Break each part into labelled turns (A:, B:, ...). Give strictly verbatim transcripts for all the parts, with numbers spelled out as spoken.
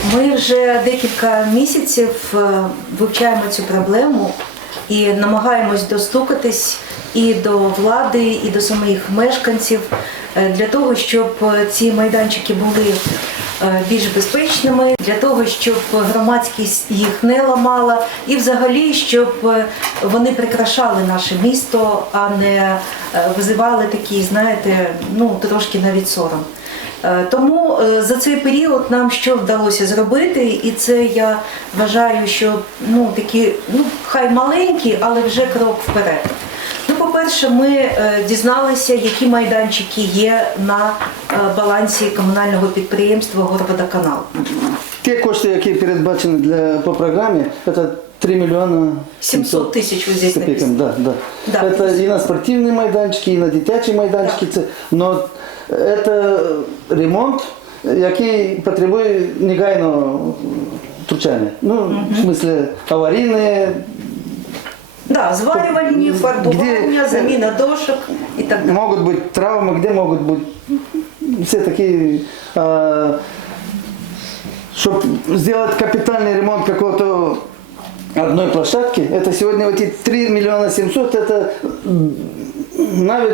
A: Ми вже декілька місяців вивчаємо цю проблему і намагаємось достукатись і до влади, і до самих мешканців для того, щоб ці майданчики були більш безпечними, для того, щоб громадськість їх не ламала і взагалі, щоб вони прикрашали наше місто, а не визивали такий, знаєте, ну трошки навіть сором. Тому за цей період нам що вдалося зробити, і це я вважаю, що ну такі, ну хай маленькі, але вже крок вперед. Ну, по-перше, ми дізналися, які майданчики є на балансі комунального підприємства «Горводоканал».
B: Ті кошти, які передбачені для, по програмі, це три мільйони
A: сімсот тисяч, ви здесь написано.
B: Да, да.
A: Да.
B: Це і на спортивні майданчики, і на дитячі майданчики. Да. Но це ремонт, який потребує негайного втручання. Ну, угу. В смысле, аварійні.
A: Да, зварювальні, фарбування, заміна дошок і так далі.
B: Можуть бути травми, де можуть бути всі такі, а, щоб зробити капітальний ремонт какого-то одной площадки, это сегодня эти три миллиона семьсот, это навіть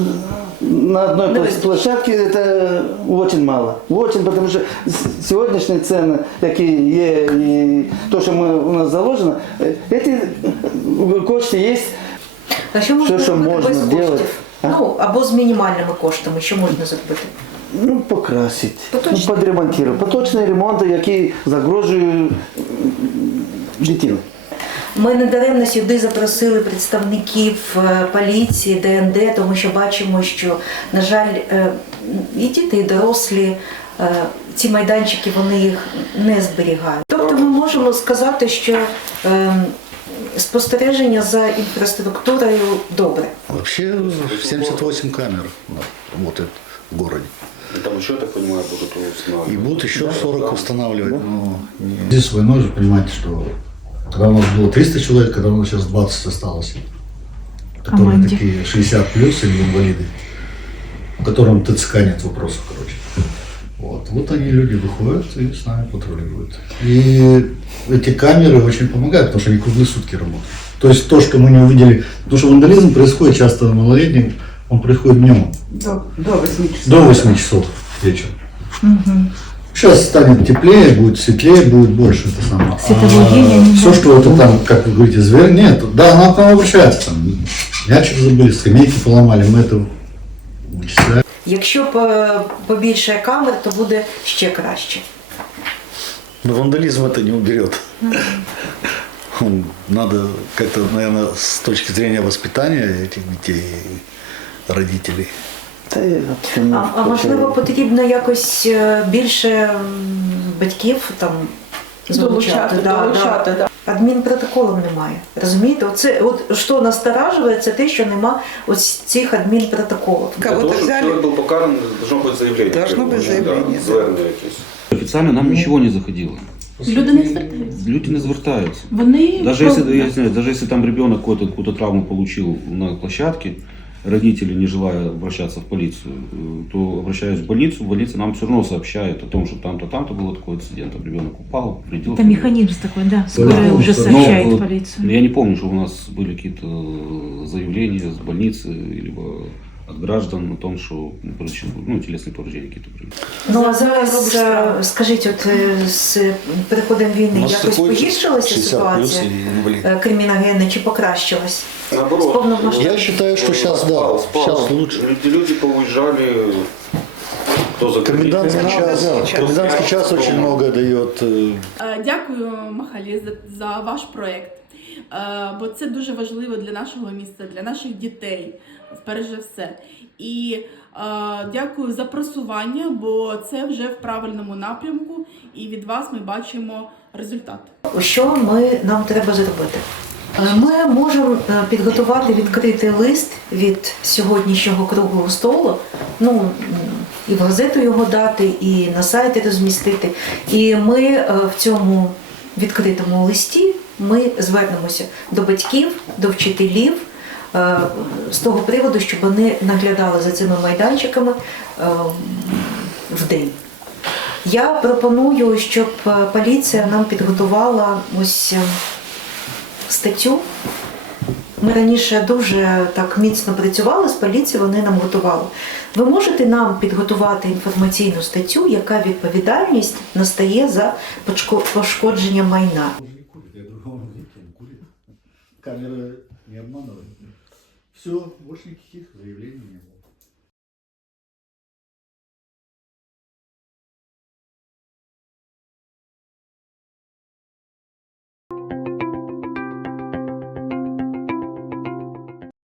B: на одной площадке это очень мало. Очень, потому что сегодняшние цены, які є, і то, що ми, у нас заложено, эти кошти есть.
A: А що можна
B: все, що
A: зробити без
B: можна
A: коштів?
B: А?
A: Ну, або з мінімальними коштами, що можна зробити?
B: Ну, покрасити, ну, підремонтувати. Поточні ремонти, які загрожують дитині.
A: Ми недаремно сюди запросили представників поліції, Де Ен Де, тому що бачимо, що, на жаль, і діти, і дорослі, ці майданчики, вони їх не зберігають. Тобто ми можемо сказати, що спостереження за інфраструктурою добре.
C: Вообще семьдесят восемь камер работает в городе.
D: И там еще, так понимаю, будут устанавливать.
C: И будут еще
D: да,
C: сорок
D: да.
C: устанавливать.
D: Да.
C: Но здесь войной же понимаете, что когда у нас было триста человек, когда у нас сейчас двадцать осталось, которые
E: Команде.
C: такие шестьдесят плюс или инвалиды, у которым ТЦК нет вопросов, короче. Вот. вот они, люди, выходят и с нами патрулируют. И эти камеры очень помогают, потому что они круглые сутки работают. То есть то, что мы не увидели, потому что вандализм происходит часто малолетним, он происходит днем.
E: До, до восьми часов.
C: До восьми часов вечера.
E: Угу.
C: Сейчас станет теплее, будет светлее, будет больше это самое. А все, что это там, как вы говорите, зверь, нет. Да, она к нам обращается. Там, мячик забыли, скамейки поломали, мы это вычисляем.
A: Якщо побільше камер, то буде ще краще.
C: Но вандализм это не уберет. Mm-hmm. Надо как-то, наверное, с точки зрения воспитания этих детей и родителей.
A: А, а можливо, потрібно якось більше батьків там залучати?
E: Долучати,
A: Да,
E: долучати,
A: да.
E: да.
A: Адмінпротоколів немає. Розумієте? Оце, от, що насторажує, це те, що нема ось цих адмінпротоколів.
D: Для того, чтобы человек был покаран, должно быть заявление.
E: Должно быть заявление,
D: Да, звернення якесь.
F: Офіційно нам нічого не заходило.
E: Люди не звертаються.
F: Люди не звертаються.
E: Вони
F: Даже если, я знаю, даже если там ребенок какую-то, какую-то травму получил на площадке, родители, не желая обращаться в полицию, то обращаясь в больницу, больница нам все равно сообщает о том, что там-то, там-то был такой инцидент, там ребенок упал, повредился.
E: Это механизм такой, да, скорая
F: Да,
E: уже
F: но,
E: сообщает
F: но,
E: полицию.
F: Я не помню, что у нас были какие-то заявления с больницы, либо от граждан о том, що ну, тілесні повреждення якісь були.
A: Ну а зараз, скажіть, от з приходом війни якось погіршилася ситуація криміногенна чи покращилась?
D: Наоборот.
C: Я считаю, что сейчас да, сейчас лучше.
D: Люди, люди поуезжали, кто за
C: Комендантский час, да. Комендантский час очень много дает.
G: Дякую, Махалі, за, за ваш проєкт, бо це дуже важливо для нашого міста, для наших дітей, перш за все. І е, дякую за просування, бо це вже в правильному напрямку, і від вас ми бачимо результат.
A: Що ми, нам треба зробити? Ми можемо підготувати відкритий лист від сьогоднішнього круглого столу, ну, і в газету його дати, і на сайті розмістити. І ми в цьому відкритому листі ми звернемося до батьків, до вчителів, з того приводу, щоб вони наглядали за цими майданчиками в день. Я пропоную, щоб е, поліція нам підготувала ось е, статтю. Ми раніше дуже так міцно працювали з поліцією, вони нам готували. Ви можете нам підготувати інформаційну статтю, яка відповідальність настає за пошко- пошкодження майна?
C: Он же не курит, я другому говорю, он курит. Камера не обманывает. Все, больше никаких заявлений не было.